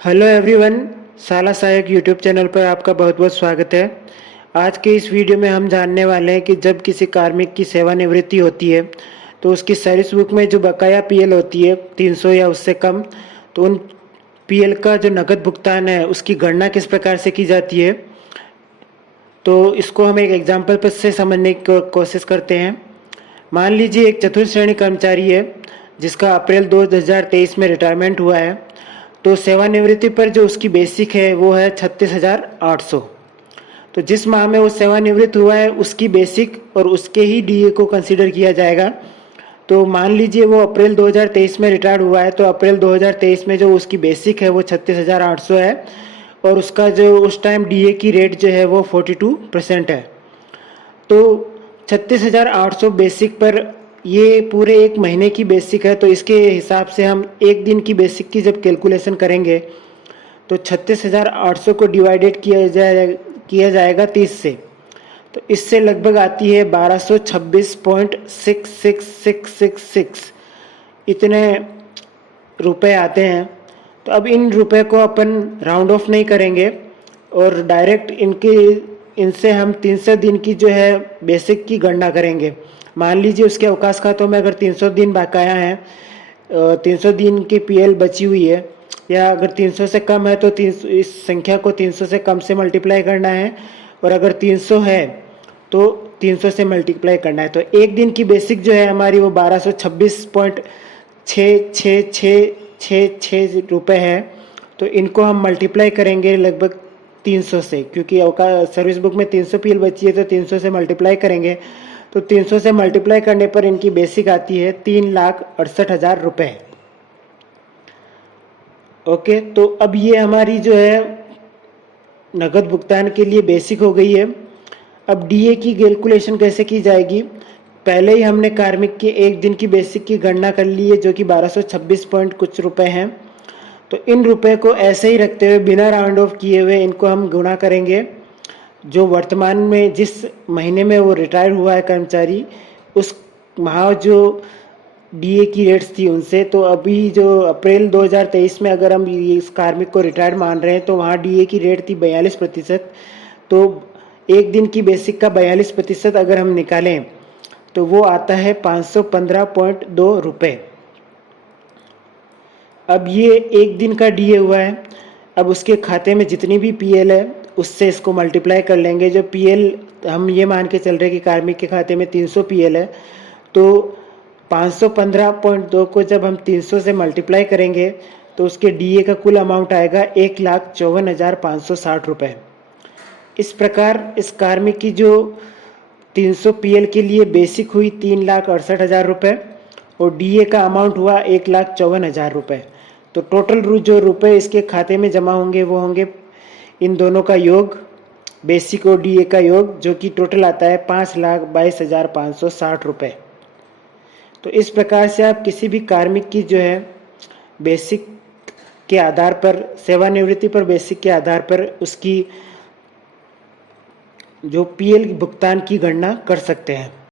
Hello everyone, साला सहायक YouTube channel पर आपका बहुत बहुत स्वागत है। आज के इस वीडियो में हम जानने वाले हैं कि जब किसी कार्मिक की सेवानिवृत्ति होती है तो उसकी सर्विस बुक में जो बकाया पीएल होती है 300 या उससे कम, तो उन पीएल का जो नकद भुगतान है उसकी गणना किस प्रकार से की जाती है। तो इसको हम एक एग्जाम्पल पर से समझने की कोशिश करते हैं। मान लीजिए एक चतुर्थ श्रेणी कर्मचारी है जिसका अप्रैल 2023 में रिटायरमेंट हुआ है। तो सेवानिवृत्ति पर जो उसकी बेसिक है वो है 36,800। तो जिस माह में वो सेवानिवृत्त हुआ है उसकी बेसिक और उसके ही डीए को कंसीडर किया जाएगा। तो मान लीजिए वो अप्रैल 2023 में रिटायर्ड हुआ है, तो अप्रैल 2023 में जो उसकी बेसिक है वो 36,800 है और उसका जो उस टाइम डीए की रेट जो है वो 42% है। तो 36,800 बेसिक पर ये पूरे एक महीने की बेसिक है। तो इसके हिसाब से हम एक दिन की बेसिक की जब कैलकुलेशन करेंगे तो 36,800 को डिवाइडेड किया जाएगा 30 से। तो इससे लगभग आती है 1226.66666 इतने रुपए आते हैं। तो अब इन रुपए को अपन राउंड ऑफ नहीं करेंगे और डायरेक्ट इनसे हम 300 दिन की जो है बेसिक की गणना करेंगे। मान लीजिए उसके अवकाश खातों में अगर 300 दिन बकाया है, 300 दिन की पीएल बची हुई है, या अगर 300 से कम है तो 300 इस संख्या को 300 से कम से मल्टीप्लाई करना है, और अगर 300 है तो 300 से मल्टीप्लाई करना है। तो एक दिन की बेसिक जो है हमारी वो 1226.66666 रुपये है। तो इनको हम मल्टीप्लाई करेंगे लगभग 300 से, क्योंकि सर्विस बुक में 300 पीएल बची है तो 300 से मल्टीप्लाई करेंगे। तो 300 से मल्टीप्लाई करने पर इनकी बेसिक आती है 3,68,000 रुपये। ओके, तो अब ये हमारी जो है नगद भुगतान के लिए बेसिक हो गई है। अब डीए की कैलकुलेशन कैसे की जाएगी। पहले ही हमने कार्मिक के एक दिन की बेसिक की गणना कर ली है जो कि 1226 पॉइंट कुछ रुपए हैं। तो इन रुपए को ऐसे ही रखते हुए बिना राउंड ऑफ किए हुए इनको हम गुणा करेंगे जो वर्तमान में जिस महीने में वो रिटायर हुआ है कर्मचारी, उस माह जो डीए की रेट्स थी उनसे। तो अभी जो अप्रैल 2023 में अगर हम इस कार्मिक को रिटायर्ड मान रहे हैं तो वहाँ डीए की रेट थी 42%। तो एक दिन की बेसिक का 42% अगर हम निकालें तो वो आता है 515.2 रुपये। अब ये एक दिन का डीए हुआ है। अब उसके खाते में जितनी भी पीएल है उससे इसको मल्टीप्लाई कर लेंगे। जो पीएल हम ये मान के चल रहे हैं कि कार्मिक के खाते में 300 पीएल है, तो 515.2 को जब हम 300 से मल्टीप्लाई करेंगे तो उसके डीए का कुल अमाउंट आएगा 1,54,560 रुपये। इस प्रकार इस कार्मिक की जो 300 पीएल के लिए बेसिक हुई 3,68,000 रुपये और डीए का अमाउंट हुआ 1,54,000 रुपये। तो टोटल जो रुपए इसके खाते में जमा होंगे वो होंगे इन दोनों का योग, बेसिक और डीए का योग, जो कि टोटल आता है 5,22,560 रुपये। तो इस प्रकार से आप किसी भी कार्मिक की जो है बेसिक के आधार पर, सेवानिवृत्ति पर बेसिक के आधार पर उसकी जो पीएल भुगतान की गणना कर सकते हैं।